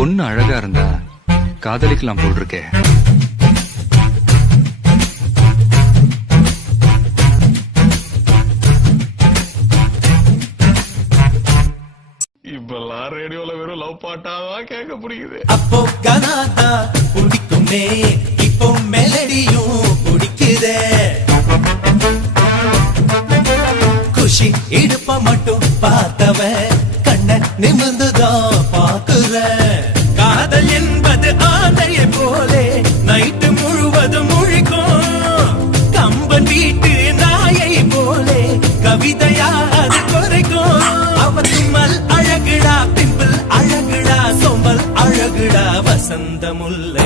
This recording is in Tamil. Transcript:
பொண்ணு அழகா இருந்தா காதலிக்கலாம் போல் இருக்கே. இப்பெல்லாம் ரேடியோல வெறும் லவ் பாட்டாதான் கேட்க பிடிக்குது. அப்போ கனாதா பிடிக்குமே, இப்போ மெலடியும் பிடிக்குதே. குஷி இடுப்ப மட்டும் பார்த்தவன் கண்ண நிமிர்ந்துதான் பாக்குற. காதல் என்பது ஆந்தையை போலே நைட்டு முழுவதும் முழிக்கும். கம்பன் வீட்டு நாயை போலே கவிதையா அது குறைக்கும். அவன் தும்மல் அழகுடா, பிம்பிள் அழகுடா, சொம்பல் அழகுடா, வசந்த முல்லை